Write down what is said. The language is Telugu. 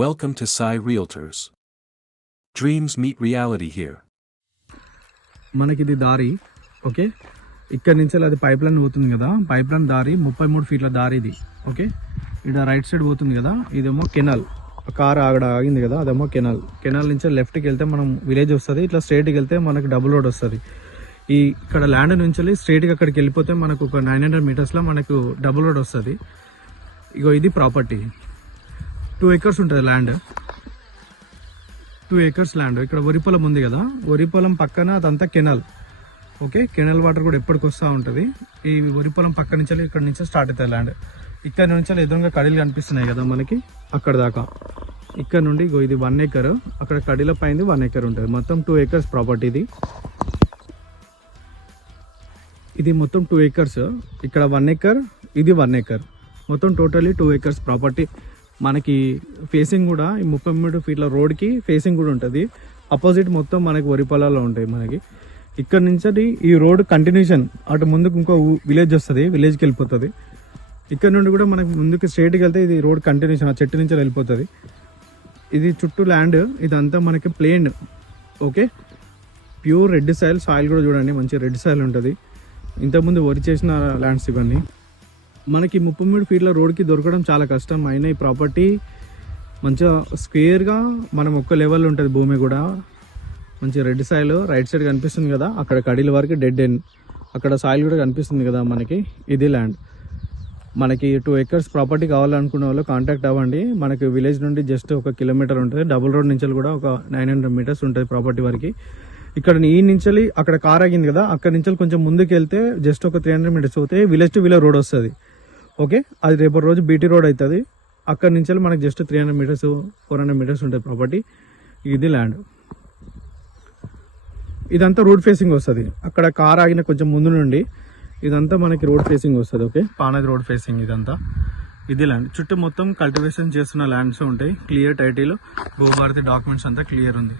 Welcome to Sai Realtors. Dreams meet reality here. మనకి ఇది దారి ఓకే. ఇక్కడ నుంచి అది పైప్ లైన్ పోతుంది కదా, పైప్ లైన్ దారి 33 ఫీట్ల దారి ఇది ఓకే. ఇక్కడ రైట్ సైడ్ పోతుంది కదా, ఇదేమో కెనాల్. కార్ ఆగింది కదా, అదేమో కెనాల్. కెనాల్ నుంచి లెఫ్ట్కి వెళ్తే మనం విలేజ్ వస్తుంది, ఇట్లా స్ట్రైట్కి వెళ్తే మనకి డబుల్ రోడ్ వస్తుంది. ఇక్కడ ల్యాండ్ నుంచి స్ట్రైట్గా అక్కడికి వెళ్ళిపోతే మనకు ఒక 900 మీటర్స్లో మనకు డబుల్ రోడ్ వస్తుంది. ఇగో ఇది ప్రాపర్టీ, 2 acres ఉంటుంది ల్యాండ్, 2 acres ల్యాండ్. ఇక్కడ వరి పొలం ఉంది కదా, వరి పొలం పక్కన అదంతా కెనాల్ ఓకే. కెనాల్ వాటర్ కూడా ఎప్పటికి వస్తూ ఉంటుంది. ఈ వరి పొలం పక్క నుంచి ఇక్కడ నుంచి స్టార్ట్ అవుతుంది ల్యాండ్. ఇక్కడ నుంచి ఎదురుగా కడీలు కనిపిస్తున్నాయి కదా మనకి, అక్కడ దాకా. ఇక్కడ నుండి ఇది 1 acre, అక్కడ కడీల పైన 1 acre ఉంటుంది. మొత్తం 2 acres ప్రాపర్టీ ఇది. ఇది మొత్తం 2 acres. ఇక్కడ 1 acre, ఇది 1 acre, మొత్తం టోటలీ 2 acres ప్రాపర్టీ. మనకి ఫేసింగ్ కూడా ఈ 33 ఫీట్ల రోడ్కి ఫేసింగ్ కూడా ఉంటుంది. అపోజిట్ మొత్తం మనకి వరి పొలాల్లో ఉంటాయి మనకి. ఇక్కడ నుంచి ఈ రోడ్ కంటిన్యూషన్ అటు ముందుకు ఇంకో విలేజ్ వస్తుంది, విలేజ్కి వెళ్ళిపోతుంది. ఇక్కడ నుండి కూడా మనకి ముందుకు స్ట్రైట్కి వెళ్తే ఇది రోడ్ కంటిన్యూషన్ ఆ చెట్టు నుంచి వెళ్ళిపోతుంది. ఇది చుట్టూ ల్యాండ్, ఇదంతా మనకి plain okay. Pure red soil కూడా చూడండి, మంచి రెడ్ సాయిల్ ఉంటుంది. ఇంతకుముందు వరి చేసిన ల్యాండ్స్ ఇవన్నీ. మనకి 33 ఫీట్ల రోడ్కి దొరకడం చాలా కష్టం. అయినా ఈ ప్రాపర్టీ మంచిగా స్క్వేర్గా మనం ఒక్క లెవెల్ ఉంటుంది. భూమి కూడా మంచి రెడ్ సాయిల్. రైట్ సైడ్ కనిపిస్తుంది కదా, అక్కడ కడీల వరకు డెడ్ ఎండ్, అక్కడ సాయిల్ కూడా కనిపిస్తుంది కదా మనకి. ఇది ల్యాండ్ మనకి 2 acres ప్రాపర్టీ కావాలనుకున్న వాళ్ళు కాంటాక్ట్ అవ్వండి. మనకి విలేజ్ నుండి జస్ట్ 1 kilometer ఉంటుంది. డబుల్ రోడ్ నుంచి కూడా ఒక 900 meters ఉంటుంది ప్రాపర్టీ వరకు. ఇక్కడ ఈ నుంచి అక్కడ కార్ ఆగింది కదా, అక్కడ నుంచి కొంచెం ముందుకు వెళ్తే జస్ట్ ఒక 300 meters పోతే విలేజ్ టు విలేజ్ రోడ్ వస్తుంది ఓకే. అది రేపటి రోజు బీటీ రోడ్ అవుతుంది. అక్కడ నుంచి మనకి జస్ట్ 300 meters 400 meters ఉంటుంది ప్రాపర్టీ. ఇది ల్యాండ్. ఇదంతా రోడ్ ఫేసింగ్ వస్తుంది. అక్కడ కార్ ఆగిన కొంచెం ముందు నుండి ఇదంతా మనకి రోడ్ ఫేసింగ్ వస్తుంది ఓకే. పానది రోడ్ ఫేసింగ్ ఇదంతా. ఇది ల్యాండ్ చుట్టూ మొత్తం కల్టివేషన్ చేస్తున్న ల్యాండ్స్ ఉంటాయి. క్లియర్ టైటిల్, భూభారతి డాక్యుమెంట్స్ అంతా క్లియర్ ఉంది.